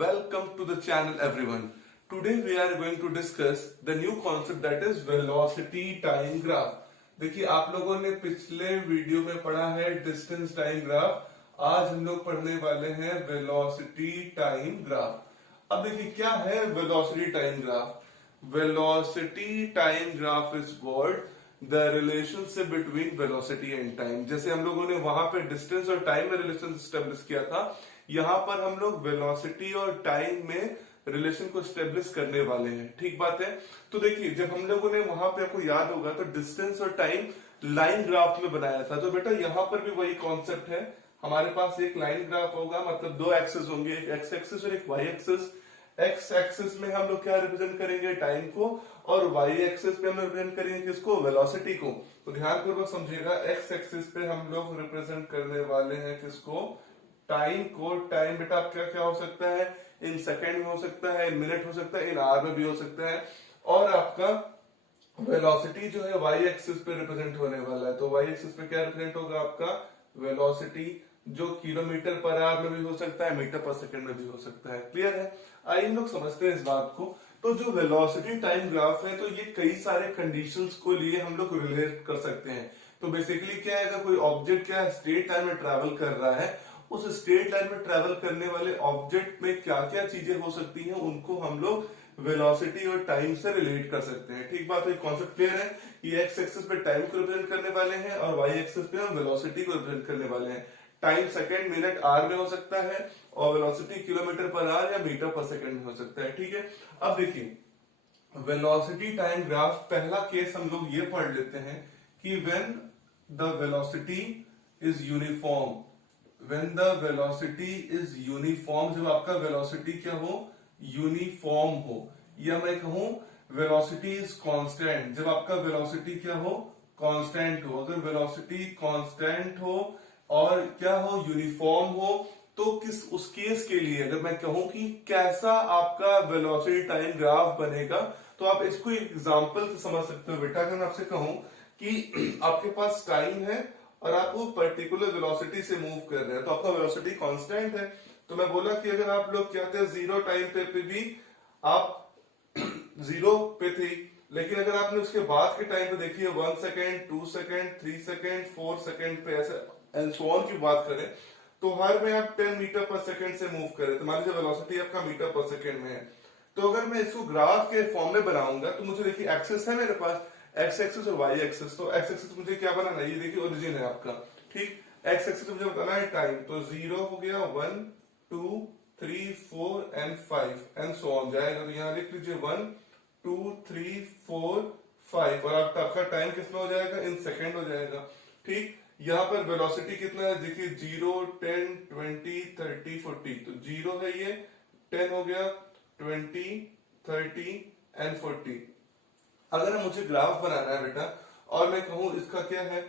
Welcome to the channel everyone. Today we are going to discuss the new concept that is velocity time graph. देखिए आप लोगों ने पिछले video में पढ़ा है डिस्टेंस टाइम ग्राफ, आज हम लोग पढ़ने वाले हैं वेलोसिटी टाइम ग्राफ। अब देखिए क्या है velocity time graph. Velocity time graph is called the relationship between velocity and time. जैसे हम लोगों ने वहां पे डिस्टेंस और टाइम में रिलेशन स्टेब्लिश किया था, यहां पर हम लोग वेलोसिटी और टाइम में रिलेशन को स्टेब्लिश करने वाले हैं। ठीक बात है। तो देखिए जब हम लोगों ने वहां पे, आपको याद होगा, तो डिस्टेंस और टाइम लाइन ग्राफ में बनाया था, तो बेटा यहां पर भी वही कॉन्सेप्ट है। हमारे पास एक लाइन ग्राफ होगा, मतलब दो एक्सेस होंगे, एक एक्स एक्सिस और एक वाई एक्सिस। एक्स एक्सिस में हम लोग क्या रिप्रेजेंट करेंगे, टाइम को, और वाई एक्सिस पे हम लोग रिप्रेजेंट करेंगे किसको, वेलोसिटी को। तो ध्यानपूर्वक समझिएगा, एक्स एक्सिस पे हम लोग रिप्रेजेंट करने वाले हैं किसको, टाइम को। टाइम बेटा आप क्या क्या हो सकता है, इन सेकेंड में हो सकता है, इन मिनट हो सकता है, इन आवर में भी हो सकता है। और आपका वेलोसिटी जो है वाई एक्सिस पे रिप्रेजेंट होने वाला है। तो वाई एक्सिस पे क्या रिप्रेजेंट होगा आपका वेलोसिटी, जो किलोमीटर पर आवर में भी हो सकता है, मीटर पर सेकंड में भी हो सकता है। क्लियर है। आइए हम लोग समझते हैं इस बात को। तो जो वेलोसिटी टाइम ग्राफ है, तो ये कई सारे कंडीशंस को लिए हम लोग रिलेट कर सकते हैं। तो बेसिकली क्या है, अगर कोई ऑब्जेक्ट क्या स्ट्रेट लाइन में ट्रेवल कर रहा है, उस स्ट्रेट लाइन में ट्रेवल करने वाले ऑब्जेक्ट में क्या क्या चीजें हो सकती हैं, उनको हम लोग वेलोसिटी और टाइम से रिलेट कर सकते हैं। ठीक बात है, कॉन्सेप्ट क्लियर है। ये एक्स एक्सिस पे टाइम को रिप्रेजेंट करने वाले हैं और वाई एक्सिस पे हम वेलोसिटी को रिप्रेजेंट करने वाले हैं। टाइम सेकंड, मिनट, आवर में हो सकता है, और वेलोसिटी किलोमीटर पर आवर या मीटर पर सेकंड में हो सकता है। ठीक है। अब देखिए वेलोसिटी टाइम ग्राफ, पहला केस हम लोग ये पढ़ लेते हैं कि when the velocity is uniform. When the velocity is uniform, जब आपका वेलोसिटी क्या हो, यूनिफॉर्म हो, या मैं कहूं वेलोसिटी इज कांस्टेंट, जब आपका वेलोसिटी क्या हो, कांस्टेंट हो। अगर वेलोसिटी कांस्टेंट हो और क्या हो, यूनिफॉर्म हो, तो किस उस केस के लिए अगर मैं कहूं कि कैसा आपका वेलोसिटी टाइम ग्राफ बनेगा, तो आप इसको एक एग्जांपल से समझ सकते हो। बेटा अगर मैं आपसे कहूं कि आपके पास टाइम है और आप वो पर्टिकुलर वेलोसिटी से मूव कर रहे हैं, तो आपका वेलोसिटी कांस्टेंट है। तो मैं बोला कि अगर आप लोग चाहते हैं जीरो टाइम पे भी आप जीरो पे थे, लेकिन अगर आपने उसके बाद के टाइम पे देखिए 1 सेकेंड, 2 सेकेंड, 3 सेकेंड, 4 सेकेंड पे ऐसे एंड सो ऑन की बात करें, तो हर में आप 10 मीटर पर सेकेंड से मूव करें, तो मान लीजिए वेलोसिटी आपका मीटर पर सेकेंड में है। तो अगर मैं इसको ग्राफ के फॉर्म में बनाऊंगा, तो मुझे देखिए एक्सेस है मेरे पास, एक्स एक्सिस और वाई एक्सिस। तो एक्स एक्सिस मुझे क्या बनाना है, ये देखिए ओरिजिन है आपका। ठीक, एक्स एक्सिस मुझे बताना है टाइम, तो 0 हो गया, 1 2 3 4 एंड 5 एंड सो ऑन जाएगा। तो यहां लिख लीजिए 1 2 3 4 5, और आपका टाइम कितना हो जाएगा, इन सेकेंड हो जाएगा। ठीक, यहां पर वेलोसिटी कितना है, देखिए 0 10 20 30 40, तो 0 है ये, 10 हो गया, 20 30 एंड 40। अगर मुझे ग्राफ बनाना है बेटा, और मैं कहूं इसका क्या है,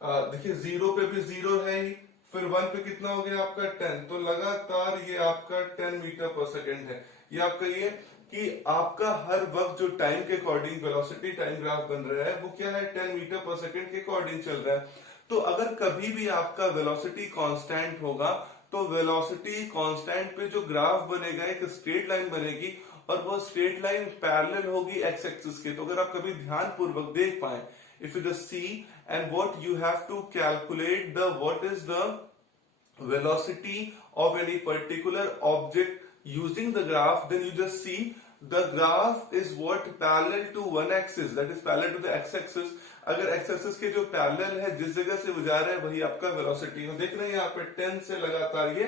देखिए 0 पे भी 0 है ही, फिर 1 पे कितना हो गया आपका 10, तो लगातार ये आपका 10 मीटर पर सेकेंड है। ये आपका ये कि आपका हर वक्त जो टाइम के अकॉर्डिंग वेलोसिटी टाइम ग्राफ बन रहा है, वो क्या है, 10 मीटर पर सेकेंड के अकॉर्डिंग चल रहा है। तो अगर कभी भी आपका वेलोसिटी कांस्टेंट होगा, तो वेलोसिटी कांस्टेंट पे जो ग्राफ बनेगा, एक स्ट्रेट लाइन बनेगी, और वो स्ट्रेट लाइन पैरेलल होगी एक्स एक्सिस के। तो अगर आप कभी ध्यान पूर्वक देख पाए, if you just see and what you have to calculate the what is the velocity of any particular object using the graph, then you just see the graph is what parallel to one axis, that is parallel to the x axis। अगर x axis के जो parallel है, जिस जगह से वो जा रहा है, वही आपका वेलोसिटी है। देख रहे हैं यहाँ पे 10 से लगातार ये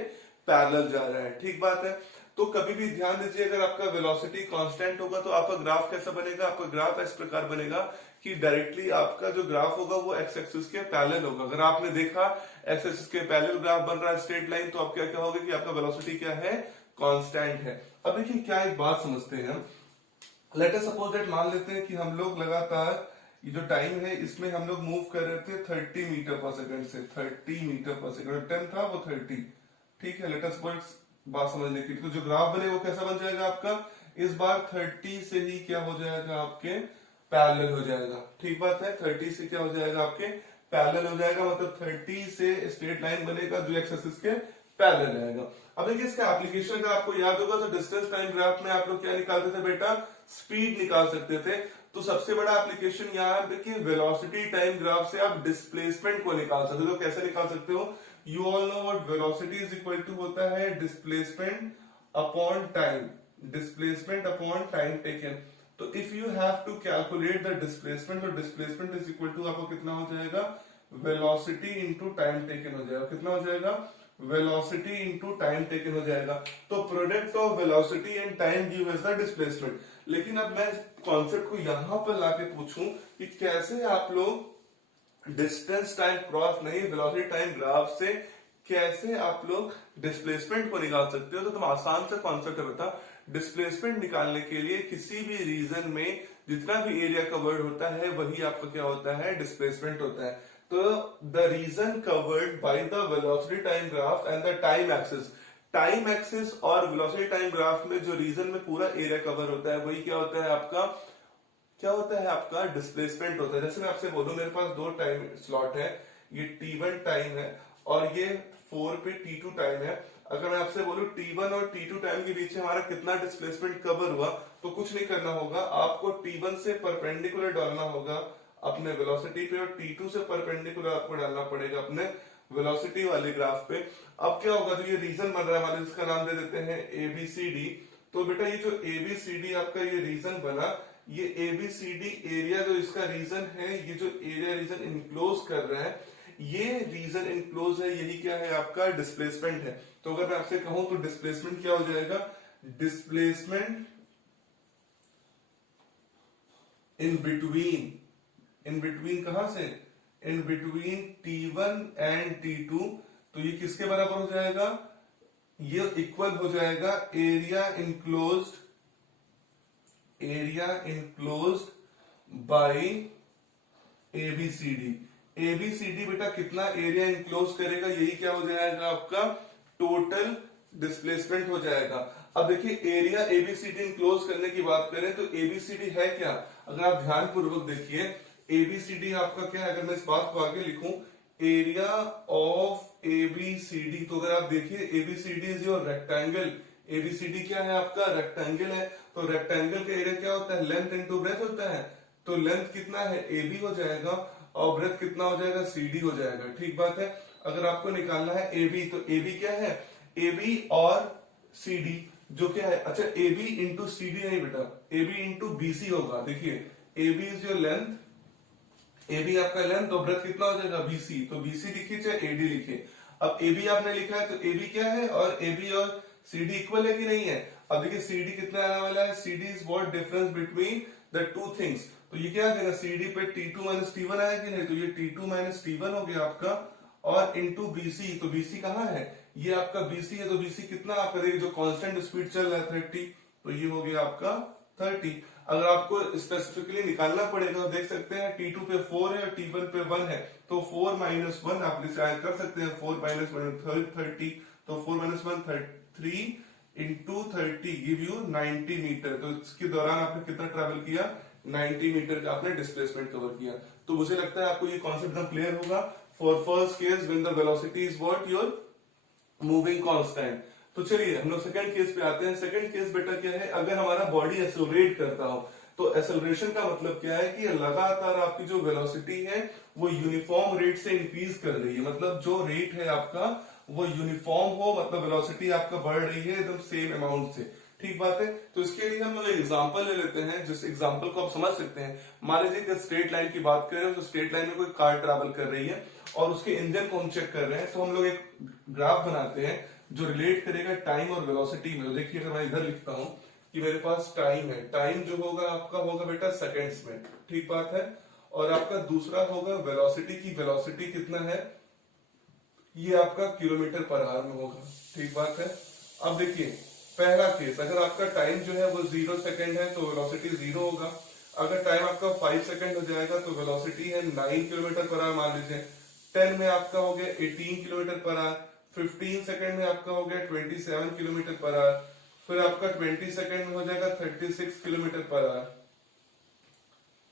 पैरेलल जा रहा है। ठीक बात है। तो कभी भी ध्यान दीजिए, अगर आपका वेलोसिटी कांस्टेंट होगा, तो आपका ग्राफ कैसा बनेगा, आपका ग्राफ इस प्रकार बनेगा कि डायरेक्टली आपका जो ग्राफ होगा वो एक्स एक्सिस के पैरेलल होगा। अगर आपने देखा एक्स एक्सिस के पैरेलल ग्राफ बन रहा है स्ट्रेट लाइन, तो आप क्या कहोगे कि आपका वेलोसिटी क्या है, कांस्टेंट है। अब देखिए क्या एक बात समझते हैं हम। लेट अस सपोज दैट, मान लेते हैं कि हम लोग लगातार ये जो टाइम है, इसमें हम लोग मूव कर रहे थे 30 मीटर पर सेकंड से, 30 मीटर पर सेकंड, 10 था वो 30। ठीक है, लेट अस सपोज बात समझने की, तो जो ग्राफ बने वो कैसा बन जाएगा आपका, इस बार 30 से ही क्या हो जाएगा, आपके पैरेलल हो जाएगा। ठीक बात है, 30 से क्या हो जाएगा, आपके पैरेलल हो जाएगा, मतलब 30 से स्ट्रेट लाइन बनेगा जो एक्स एक्सिस के पैरेलल रहेगा। अब देखिए इसका एप्लीकेशन अगर आपको याद होगा तो डिस्टेंस टाइम ग्राफ में आप लोग क्या निकालते थे बेटा, स्पीड निकाल सकते थे। तो सबसे बड़ा एप्लीकेशन यहाँ देखिए वेलोसिटी टाइम ग्राफ से आप डिस्प्लेसमेंट को निकाल सकते हो। तो कैसे निकाल सकते हो, you all know what velocity is equal to होता है displacement upon time, displacement upon time taken. तो if you have to calculate the displacement, तो डिस्प्लेसमेंट इज इक्वल टू आपको कितना हो जाएगा, वेलोसिटी इंटू टाइम टेकन हो जाएगा। कितना हो जाएगा, वेलोसिटी इंटू टाइम टेकन हो जाएगा। तो product of velocity and time give us the displacement. लेकिन अब मैं कॉन्सेप्ट को यहां पर लाके पूछूं कि कैसे आप लोग डिस्टेंस टाइम ग्राफ नहीं वेलोसिटी टाइम ग्राफ से कैसे आप लोग डिस्प्लेसमेंट को निकाल सकते हो। तो तुम आसान सा कॉन्सेप्ट है बता, डिस्प्लेसमेंट निकालने के लिए किसी भी रीजन में जितना भी एरिया कवर्ड होता है वही आपका क्या होता है, डिस्प्लेसमेंट होता है। तो the region covered by the velocity time graph and the time axis, time axis और वेलोसिटी टाइम ग्राफ में जो रीजन में पूरा एरिया कवर होता है वही क्या होता है आपका, क्या होता है आपका डिस्प्लेसमेंट होता है। जैसे मैं आपसे बोलूं मेरे पास दो टाइम स्लॉट है, ये T1 टाइम है और ये 4 पे T2 टाइम है। अगर मैं आपसे बोलूं T1 और T2 टाइम के बीच में हमारा कितना डिस्प्लेसमेंट कवर हुआ, तो कुछ नहीं करना होगा, आपको T1 से परपेंडिकुलर डालना होगा अपने वेलोसिटी पे और T2 से परपेंडिकुलर आपको डालना पड़ेगा अपने वेलोसिटी वाले ग्राफ पे। अब क्या होगा, जो ये रीजन बन रहा है हमारे, जिसका नाम दे देते हैं ABCD। तो बेटा ये जो ABCD आपका ये रीजन बना, ये ABCD एरिया जो इसका रीजन है, ये जो एरिया रीजन इनक्लोज कर रहा है, ये रीजन इनक्लोज है, यही क्या है आपका डिस्प्लेसमेंट है। तो अगर मैं आपसे कहूं तो डिस्प्लेसमेंट क्या हो जाएगा, displacement in between, in between कहां से, in between T1 and T2। तो ये किसके बराबर हो जाएगा, ये इक्वल हो जाएगा area enclosed, area enclosed bye ABCD। ABCD बेटा कितना एरिया इनक्लोज करेगा, यही क्या हो जाएगा आपका टोटल डिस्प्लेसमेंट हो जाएगा। अब देखिए एरिया ABCD इनक्लोज करने की बात करें तो ABCD है क्या, अगर आप ध्यान पूर्वक देखिए ABCD आपका क्या है, अगर मैं इस बात को आगे लिखूं एरिया ऑफ ABCD, तो अगर आप देखिए ABCD is your rectangle, ABCD क्या है आपका रेक्टेंगल है। तो रेक्टेंगल का एरिया क्या होता है, लेंथ इंटू ब्रेथ होता है। तो लेंथ कितना है AB हो जाएगा और ब्रेथ कितना हो जाएगा, CD हो जाएगा। ठीक बात है। अगर आपको निकालना है AB, तो AB क्या है, AB और CD जो क्या है, अच्छा AB इंटू CD नहीं बेटा, AB इंटू BC होगा। देखिए AB is your length, AB आपका लेंथ, तो ब्रेथ कितना हो जाएगा BC, तो BC लिखिए चाहे AD लिखिए। अब AB आपने लिखा है तो AB क्या है, और AB और CD इक्वल है कि नहीं है। अब देखिए CD कितना आने वाला है, CD is what difference between the two things. तो ये क्या आ जाएगा, CD पे T2 माइनस T1 आया कि नहीं, तो ये T2 माइनस T1 हो गया आपका, और इंटू BC, तो BC कहाँ है, ये आपका BC है। तो BC कितना आपका देखिए जो कांस्टेंट स्पीड चल रहा है 30, तो ये हो गया आपका 30। अगर आपको स्पेसिफिकली निकालना पड़ेगा तो देख सकते हैं T2 पे 4 है और T1 पे 1 है, तो 4 माइनस 1 आप इसे कर सकते हैं, 4 माइनस 1 30, तो 4 minus 1 3 into 30 give you 90 metre. तो इसके दौरान आपने कितना ट्रेवल किया, 90 मीटर का आपने डिस्प्लेसमेंट कवर किया। तो मुझे लगता है आपको ये कॉन्सेप्ट एकदम क्लियर होगा। For first case when the velocity is what your moving constant. तो चलिए हम लोग सेकंड केस पे आते हैं। सेकंड केस बेटा क्या है, अगर हमारा बॉडी एक्सेलरेट करता हो, तो एक्सेलरेशन का मतलब क्या है कि लगातार आपकी जो वेलोसिटी है वो यूनिफॉर्म रेट से इंक्रीज कर रही है, मतलब जो रेट है आपका वो यूनिफॉर्म हो, मतलब वेलोसिटी आपका बढ़ रही है एकदम सेम अमाउंट से। ठीक बात है। तो इसके लिए हम लोग एग्जांपल ले लेते हैं, जिस एग्जांपल को आप समझ सकते हैं। मान लीजिए कि स्ट्रेट लाइन की बात करें तो स्ट्रेट लाइन में कोई कार ट्रैवल कर रही है और उसके इंजन को हम चेक कर रहे हैं, तो हम लोग एक ग्राफ बनाते हैं जो रिलेट करेगा टाइम और वेलोसिटी में। तो देखिए मैं इधर लिखता हूं कि मेरे पास टाइम है, टाइम जो होगा आपका होगा बेटा सेकेंड्स में, ठीक बात है। और आपका दूसरा होगा वेलोसिटी की, वेलोसिटी कितना है, ये आपका किलोमीटर पर आवर में होगा, ठीक बात है। अब देखिए पहला केस, अगर आपका टाइम जो है वो 0 सेकंड है तो वेलोसिटी 0 होगा। अगर टाइम आपका 5 सेकंड हो जाएगा तो वेलोसिटी है 9 किलोमीटर पर आवर मान लीजिए। 10 में आपका हो गया 18 किलोमीटर पर आवर। 15 सेकंड में आपका हो गया 27 किलोमीटर पर आवर। फिर आपका 20 सेकंड में हो जाएगा 36 किलोमीटर पर आवर।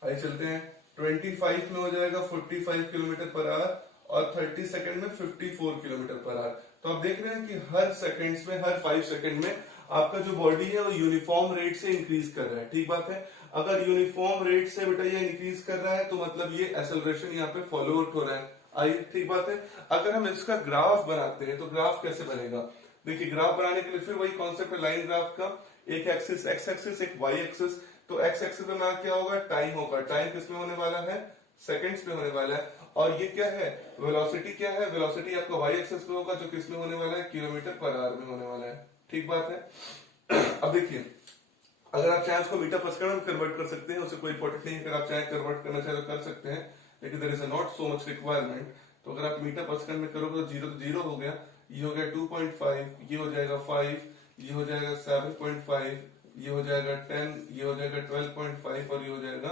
आइए चलते हैं, 25 में हो जाएगा 45 किलोमीटर पर आवर और 30 सेकंड में 54 किलोमीटर पर आवर। तो आप देख रहे हैं कि हर सेकंड्स में, हर 5 सेकंड में आपका जो बॉडी है वो यूनिफॉर्म रेट से इंक्रीज कर रहा है। ठीक बात है। अगर यूनिफॉर्म रेट से बेटा ये इंक्रीज कर रहा है तो मतलब ये एक्सेलरेशन यहाँ पे फॉलो आउट हो रहा है। आइए, ठीक बात है। अगर हम इसका ग्राफ बनाते हैं तो ग्राफ कैसे बनेगा? देखिए, ग्राफ बनाने के लिए फिर वही कॉन्सेप्ट है लाइन ग्राफ का। एक एक्सिस एक्स एक्सिस, एक वाई एक्सिस। तो एक्स एक्सिस में क्या होगा? टाइम होगा। टाइम किस में होने वाला है? सेकंड्स में होने वाला है। और ये क्या है? वेलोसिटी क्या है? वेलोसिटी आपका वाई एक्सिस पे होगा, जो किस में होने वाला है? किलोमीटर पर आवर में होने वाला है। ठीक बात है। अब देखिए, अगर आप चाहे उसको मीटर पर सेकंड में कन्वर्ट कर सकते हैं, उससे कोई इंपॉर्टेंट नहीं है। अगर आप चाहे कन्वर्ट करना चाहे तो कर सकते हैं, लेकिन there is not so much requirement. तो अगर आप मीटर पर सेकंड में करोगे तो जीरो हो गया, ये हो गया 2.5, ये हो जाएगा 5, ये हो जाएगा 7.5, ये हो जाएगा 10, ये हो जाएगा 12.5 और ये हो जाएगा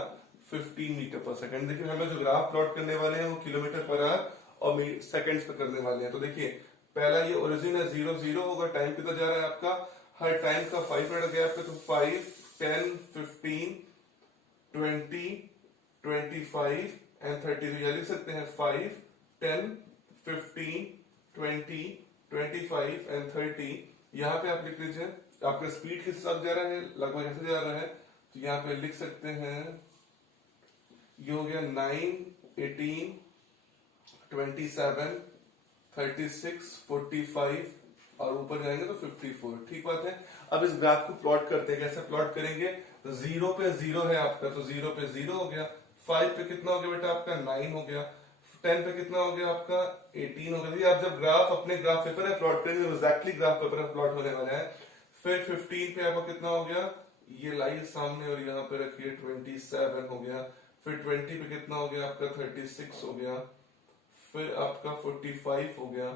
15 मीटर पर सेकंड। देखिए, हमें जो ग्राफ प्लॉट करने वाले हैं वो किलोमीटर पर आवर और सेकंड्स पे करने वाले हैं। तो देखिए, पहला ये ओरिजिन है 0 0 होगा। टाइम कितना जा रहा है आपका? हर टाइम का 5 मिनट गैप पे, तो 5 10 15 20 25 एंड 30। तो लिख सकते हैं 5 10 15 20 25 एंड 30। यहाँ पे आप लिख लीजिए, आपका स्पीड किस हिसाब जा रहा है? लगभग ऐसे जा रहा है। तो यहाँ पे लिख सकते हैं, ये हो गया 9 18 27 36 45 और ऊपर जाएंगे तो 54। ठीक बात है। अब इस ग्राफ को प्लॉट करते हैं। कैसे प्लॉट करेंगे? जीरो पे जीरो है आपका, तो जीरो पे जीरो हो गया। 5 पे कितना हो गया बेटा आपका? 9 हो गया। 10 पे कितना हो गया आपका? 18 हो गया। आप जब ग्राफ अपने ग्राफ पेपर में प्लॉट करेंगे, एग्जैक्टली ग्राफ पेपर में प्लॉट होने वाला है। फिर 15 पे आपका कितना हो गया? ये लाइए सामने और यहाँ पे रखिए 27 हो गया। फिर 20 पे कितना हो गया आपका? 36 हो गया। फिर आपका 45 हो गया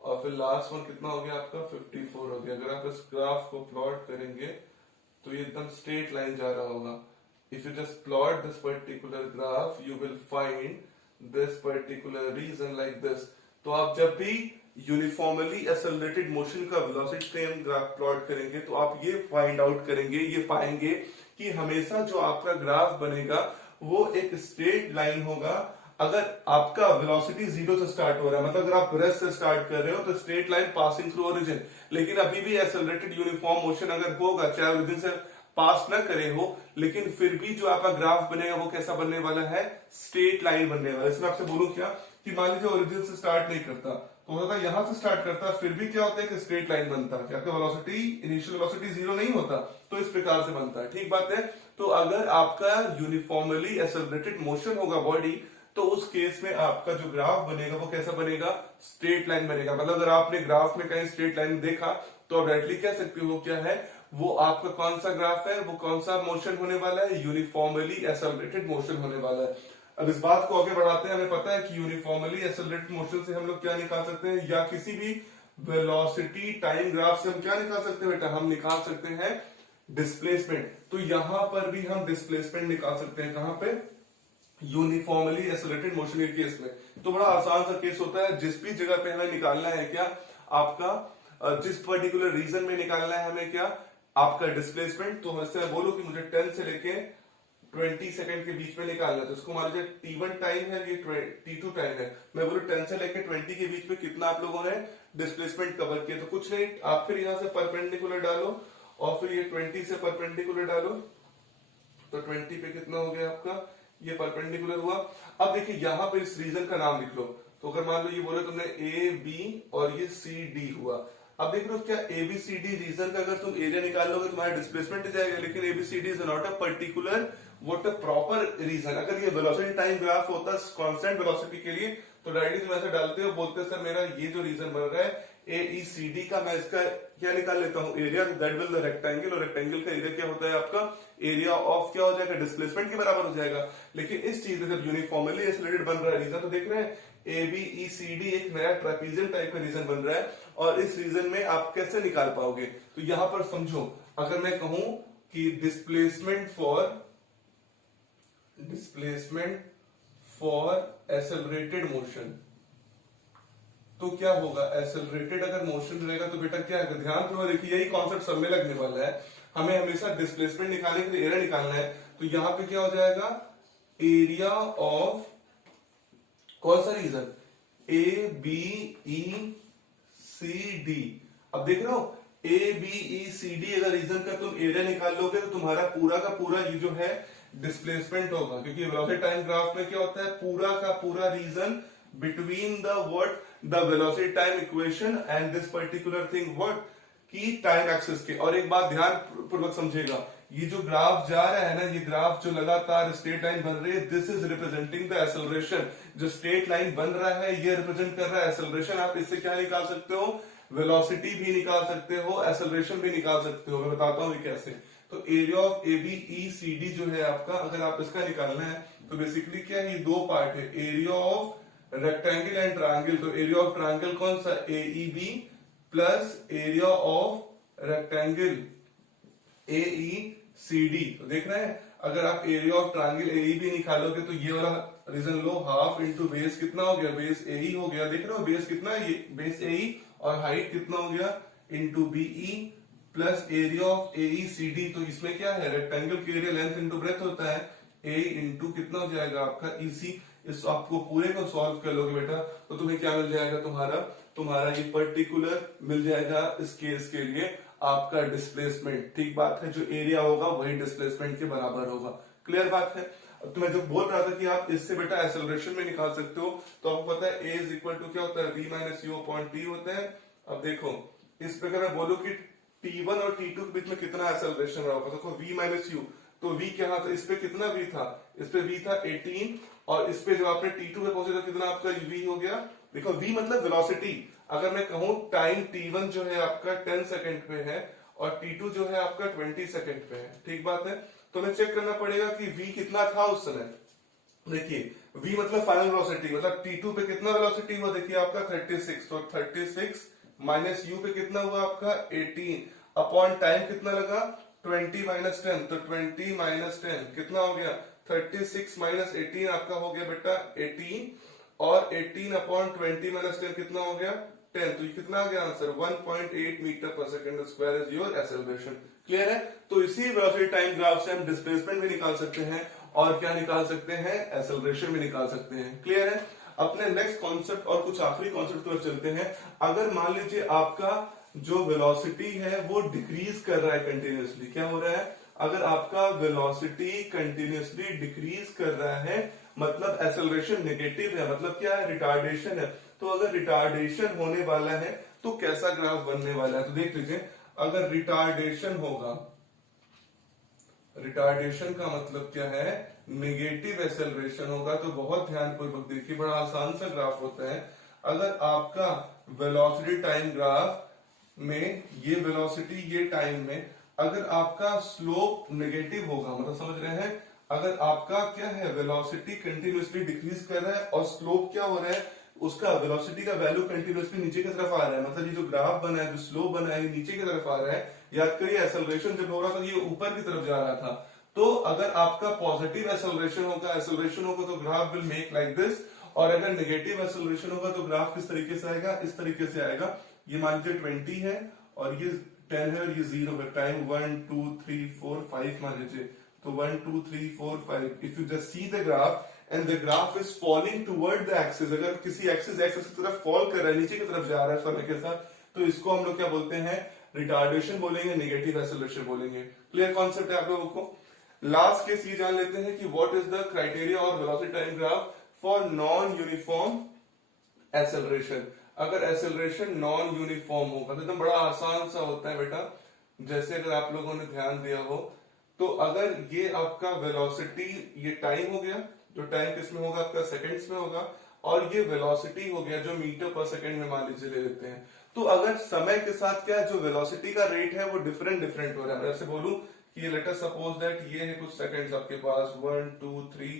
और फिर लास्ट वन कितना हो गया आपका? 54 हो गया। अगर आप इस ग्राफ को प्लॉट करेंगे तो ये एकदम स्ट्रेट लाइन जा रहा होगा। If you just plot this particular graph, you will find this particular region like this. तो आप जब भी यूनिफॉर्मली एक्सेलरेटेड मोशन का वेलोसिटी फ्रेम ग्राफ प्लॉट करेंगे तो आप ये फाइंड आउट करेंगे, ये पाएंगे कि हमेशा जो आपका ग्राफ बनेगा वो एक स्ट्रेट लाइन होगा। अगर आपका वेलोसिटी जीरो से स्टार्ट हो रहा है, मतलब अगर आप रेस्ट से स्टार्ट कर रहे हो तो straight line passing through origin. लेकिन अभी भी एक्सेलरेटेड यूनिफॉर्म मोशन अगर होगा, चाहे ओरिजिन से पास न करे हो, लेकिन फिर भी जो आपका ग्राफ बनेगा वो कैसा बनने वाला है? स्ट्रेट लाइन बनने वाला है। इसमें आपसे बोलूं क्या कि मान लीजिए ओरिजिन से स्टार्ट नहीं करता, तो होता यहां से स्टार्ट करता, फिर भी क्या होता है कि स्ट्रेट लाइन बनता है। आपका वेलोसिटी, इनिशियल वेलोसिटी जीरो नहीं होता, तो इस प्रकार से बनता है। ठीक बात है। तो अगर आपका यूनिफॉर्मली एक्सेलरेटेड मोशन होगा बॉडी, तो उस केस में आपका जो ग्राफ बनेगा वो कैसा बनेगा? स्ट्रेट लाइन बनेगा। मतलब अगर आपने ग्राफ में कहीं स्ट्रेट लाइन देखा तो आप डायरेक्टली कह सकते हो क्या है वो, आपका कौन सा ग्राफ है, वो कौन सा मोशन होने वाला है? यूनिफॉर्मली एक्सेलरेटेड मोशन होने वाला है। अब इस बात को आगे बढ़ाते हैं। हमें पता है कि यूनिफॉर्मली एक्सेलरेटेड मोशन से हम लोग क्या निकाल सकते हैं, या किसी भी वेलोसिटी टाइम ग्राफ से हम क्या निकाल सकते हैं बेटा? हम निकाल सकते हैं डिस्प्लेसमेंट। तो यहां पर भी हम डिस्प्लेसमेंट निकाल सकते हैं। कहां पे? यूनिफॉर्मली एक्सेलरेटेड मोशन के केस में। तो बड़ा आसान सा केस होता है। जिस भी जगह पे हमें निकालना है क्या आपका, जिस पर्टिकुलर रीजन में निकालना है हमें क्या आपका डिस्प्लेसमेंट, तो वैसे मैं बोलूं कि मुझे 10 से लेके 20 सेकंड के बीच में निकालना है, तो इसको मान लीजिए T1 टाइम है, ये T2 टाइम है। मैं बोलूं 10 से लेके 20 के बीच में कितना आप लोगों ने डिस्प्लेसमेंट कवर किया, तो कुछ नहीं, आप फिर यहां से परपेंडिकुलर डालो और फिर ये 20 से परपेंडिकुलर डालो, तो 20 पे कितना हो गया आपका? ये परपेंडिकुलर हुआ। अब देखिए यहां पे इस रीजन का नाम लिख लो। तो अगर मान लो ये बोले तुमने ए बी और ये सी डी हुआ। अब देख लो क्या एबीसीडी रीजन का अगर तुम एरिया निकाल लोगे तुम्हारा डिस्प्लेसमेंट जाएगा, लेकिन A B C D is not a particular what a proper region. अगर ये वेलोसिटी टाइम ग्राफ होता कांस्टेंट वेलोसिटी के लिए तो डायरेक्टली तुम ऐसे डालते हो, बोलते सर मेरा ये जो रीजन बन रहा है एईसीडी का, मैं इसका क्या निकाल लेता हूँ? Area. That will the rectangle, और रेक्टेंगल का एरिया क्या होता है आपका? एरिया ऑफ क्या हो जाएगा? डिस्प्लेसमेंट के बराबर हो जाएगा। लेकिन इस चीज में जब यूनिफॉर्मली एक्सेलरेटेड बन रहा है रीजन, तो देख रहे हैं एबीईसीडी एक नया ट्रेपीजियम टाइप का रीजन बन रहा है, और इस रीजन में आप कैसे निकाल पाओगे? तो यहां पर समझो, अगर मैं कहूं कि डिस्प्लेसमेंट फॉर एक्सेलरेटेड मोशन, तो क्या होगा? एक्सेलरेटेड अगर मोशन रहेगा तो बेटा क्या है? ध्यान पूर्वक देखिए, यही कॉन्सेप्ट सब में लगने वाला है। हमें हमेशा डिस्प्लेसमेंट निकालने के लिए एरिया निकालना है। तो यहां पे क्या हो जाएगा? एरिया ऑफ कौन सा region? A B E C D. अब देख रहे हो A B E C D, अगर रीजन का तुम एरिया निकाल लोगे तो तुम्हारा पूरा का पूरा ये जो है डिस्प्लेसमेंट होगा, क्योंकि वेलोसिटी टाइम ग्राफ में क्या होता है, पूरा का पूरा region between the what the velocity time equation and this particular thing what की टाइम एक्सिस के। और एक बात ध्यान पूर्वक समझेगा, ये जो ग्राफ जा रहा है ना, ये ग्राफ जो लगातार स्ट्रेट लाइन बन रही है, this is representing the acceleration. जो स्ट्रेट लाइन बन रहा है ये रिप्रेजेंट कर रहा है एक्सेलरेशन। आप इससे क्या निकाल सकते हो, वेलोसिटी भी निकाल सकते हो, एक्सेलरेशन भी निकाल सकते हो। मैं बताता हूँ कैसे। तो area of A B E C D जो है आपका, अगर आप इसका निकालना है तो बेसिकली क्या है, ये दो पार्ट है, area of rectangle and triangle. तो एरिया ऑफ ट्रायंगल कौन सा, A E B, plus area of rectangle A E C D. तो देख रहे हैं, अगर आप area of triangle A E B निकालोगे तो ये वाला रीजन लो, हाफ इंटू बेस कितना हो गया, बेस ए ई हो गया। देख रहे हो बेस कितना है, ये बेस ए ई, और हाइट कितना हो गया, into B E, plus area of A E C D. तो इसमें क्या है, रेक्टेंगल की एरिया लेंथ इंटू ब्रेथ होता है, ए इंटू कितना हो जाएगा आपका ई सी। इस आपको पूरे को सॉल्व कर लोगे बेटा तो तुम्हें क्या मिल जाएगा, तुम्हारा ये पर्टिकुलर मिल जाएगा इस केस के लिए आपका डिस्प्लेसमेंट। ठीक बात है, जो एरिया होगा वही डिस्प्लेसमेंट के बराबर होगा। क्लियर बात है। अब तो मैं जो बोल रहा था कि आप इससे बेटा एक्सेलरेशन में निकाल सकते हो, तो आपको पता है ए इज इक्वल टू क्या होता है, v minus you upon T होता है। अब देखो इस पे अगर मैं बोलूं कि T1 और T2 के बीच में कितना एक्सेलरेशन रहा होगा, देखो v माइनस यू, तो v क्या था, इस पे कितना v था, इस पे v था 18, और इस पे जब आपने T2 पे पहुंचे तो कितना आपका v हो गया। देखो v मतलब वेलोसिटी। अगर मैं कहूं टाइम T1 जो है आपका 10 सेकंड पे है और T2 जो है आपका 20 सेकंड पे है। ठीक बात है। तो हमें चेक करना पड़ेगा कि v कितना था उस समय। देखिए v मतलब फाइनल वेलोसिटी, मतलब T2 पे कितना वेलोसिटी हुआ, देखिए आपका 36, तो 36 माइनस u पे कितना हुआ आपका 18, अपॉन टाइम कितना लगा 20 माइनस 10, तो 20 माइनस 10 कितना हो गया 36 माइनस 18 आपका हो गया बेटा 18, और 18 अपॉन 20 माइनस 10 कितना हो गया 10, तो ये कितना आ गया आंसर 1.8 मीटर पर second square is your acceleration. Clear है। तो इसी वेलोसिटी टाइम ग्राफ से हम डिस्प्लेसमेंट भी निकाल सकते हैं और क्या निकाल सकते हैं, एक्सेलरेशन भी निकाल सकते हैं। क्लियर है। अपने नेक्स्ट कॉन्सेप्ट और कुछ आखिरी कॉन्सेप्ट पर चलते हैं। अगर मान लीजिए आपका जो वेलोसिटी है वो डिक्रीज कर रहा है कंटिन्यूअसली, क्या हो रहा है, अगर आपका वेलोसिटी कंटिन्यूअसली डिक्रीज कर रहा है मतलब एक्सेलरेशन नेगेटिव है, मतलब क्या है, रिटार्डेशन है। तो अगर रिटार्डेशन होने वाला है तो कैसा ग्राफ बनने वाला है, तो देख लीजिए अगर रिटार्डेशन होगा, रिटार्डेशन का मतलब क्या है, नेगेटिव एक्सेलरेशन होगा। तो बहुत ध्यानपूर्वक देखिए, बड़ा आसान सा ग्राफ होता है। अगर आपका वेलोसिटी टाइम ग्राफ में ये वेलोसिटी ये टाइम में अगर आपका स्लोप नेगेटिव होगा, मतलब समझ रहे हैं, अगर आपका क्या है वेलोसिटी कंटिन्यूअसली डिक्रीज कर रहा है और स्लोप क्या हो रहा है, उसका वेलोसिटी का वैल्यू कंटिन्यूअसली नीचे की तरफ आ रहा है, मतलब ये जो ग्राफ बना है, जो स्लोप बना है, नीचे की तरफ आ रहा है। याद करिए एक्सेलरेशन जब हो रहा था ये ऊपर की तरफ जा रहा था। तो अगर आपका पॉजिटिव एक्सेलरेशन होगा तो graph will make like this, और अगर नेगेटिव एक्सेलरेशन होगा तो ग्राफ किस तरीके से आएगा, इस तरीके से आएगा। ये मान लीजिए 20 है और ये 10 है और ये 0 है, टाइम 1 2 3 4 5 मान लीजिए, तो 1 2 3 4 5। If you just see the graph and the graph is falling toward the axis, अगर किसी एक्सिस की तरफ फॉल कर रहा है, नीचे की तरफ जा रहा है समय के साथ, तो इसको हम लोग क्या बोलते हैं, रिटार्डेशन बोलेंगे, नेगेटिव एक्सेलरेशन बोलेंगे। क्लियर कॉन्सेप्ट है आप लोगों को। लास्ट केस ये जान लेते हैं कि व्हाट इज द क्राइटेरिया और velocity time graph for non uniform acceleration. अगर एक्सेलरेशन नॉन यूनिफॉर्म होगा तो एकदम बड़ा आसान सा होता है बेटा। जैसे अगर आप लोगों ने ध्यान दिया हो तो अगर ये आपका वेलोसिटी ये टाइम हो गया, जो टाइम किसमें होगा आपका सेकंड्स में होगा, और ये वेलोसिटी हो गया जो मीटर पर सेकंड में मान लीजिए ले लेते हैं। तो अगर समय के साथ क्या जो वेलोसिटी का रेट है वो डिफरेंट हो रहा है। मैं ऐसे बोलूं कि ये लेट अस सपोज दैट ये है कुछ सेकंड्स आपके पास 1 2 3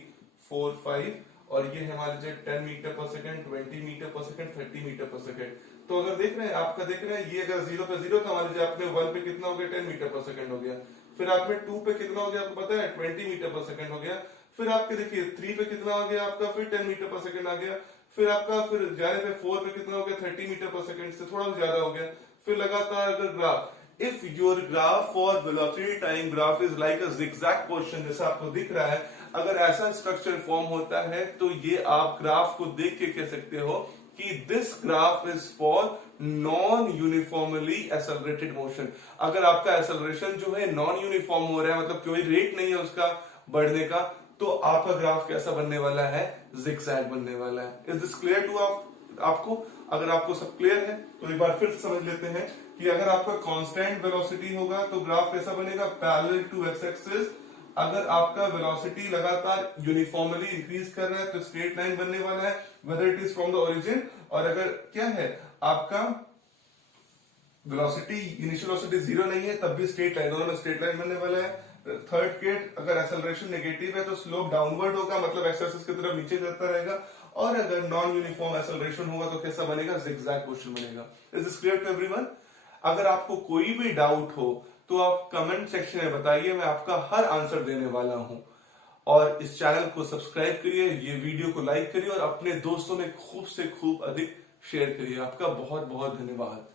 4 5, और ये है मान लीजिए 10 मीटर पर सेकंड, 20 मीटर पर सेकंड, 30 मीटर पर सेकंड। तो अगर देख रहे हैं आपका देख रहे हैं ये अगर 0 पे 0 था, मान लीजिए आपने 1 पे कितना हो गया 10 मीटर पर सेकंड हो गया, फिर आप में 2 पे कितना हो गया आपको पता है 20 मीटर पर सेकंड हो गया, फिर आपके देखिए 3 पे कितना आ गया आपका फिर 10 मीटर पर सेकंड आ गया, फिर आपका फिर जाने पे 4 पे कितना हो गया 30 मीटर पर सेकंड से थोड़ा ज्यादा हो गया, फिर लगातार अगर graph if your graph for velocity time graph is like a zigzag portion, जैसा आपको दिख रहा है, अगर ऐसा स्ट्रक्चर फॉर्म होता है तो ये आप ग्राफ को देख के कह सकते हो कि this graph is for non uniformly accelerated motion. अगर आपका एक्सेलरेशन जो है नॉन यूनिफॉर्म हो रहा है, मतलब कोई रेट नहीं है उसका बढ़ने का, तो आपका ग्राफ कैसा बनने वाला है, जिगजैग बनने वाला है। इज दिस क्लियर टू आपको? अगर आपको सब क्लियर है तो एक बार फिर से समझ लेते हैं कि अगर आपका कांस्टेंट वेलोसिटी होगा तो ग्राफ कैसा बनेगा, पैरेलल टू एक्स एक्सिस। अगर आपका वेलोसिटी लगातार यूनिफॉर्मली इंक्रीज कर रहा है तो स्ट्रेट लाइन बनने वाला है, whether it is from the origin. और अगर क्या है आपका वेलोसिटी, इनिशियल वेलोसिटी जीरो नहीं है, तब भी स्ट्रेट लाइन, दोनों में स्ट्रेट लाइन बनने वाला है। थर्ड केस, अगर एक्सेलरेशन नेगेटिव है तो स्लोप डाउनवर्ड होगा, मतलब एक्स एक्सिस की तरफ नीचे जाता रहेगा। और अगर नॉन यूनिफॉर्म एक्सेलरेशन होगा तो कैसा बनेगा, जिगजैग मोशन बनेगा। Is this clear to everyone? अगर आपको कोई भी डाउट हो तो आप कमेंट सेक्शन में बताइए, मैं आपका हर आंसर देने वाला हूं। और इस चैनल को सब्सक्राइब करिए, ये वीडियो को लाइक करिए और अपने दोस्तों में खूब से खूब अधिक शेयर करिए। आपका बहुत बहुत धन्यवाद।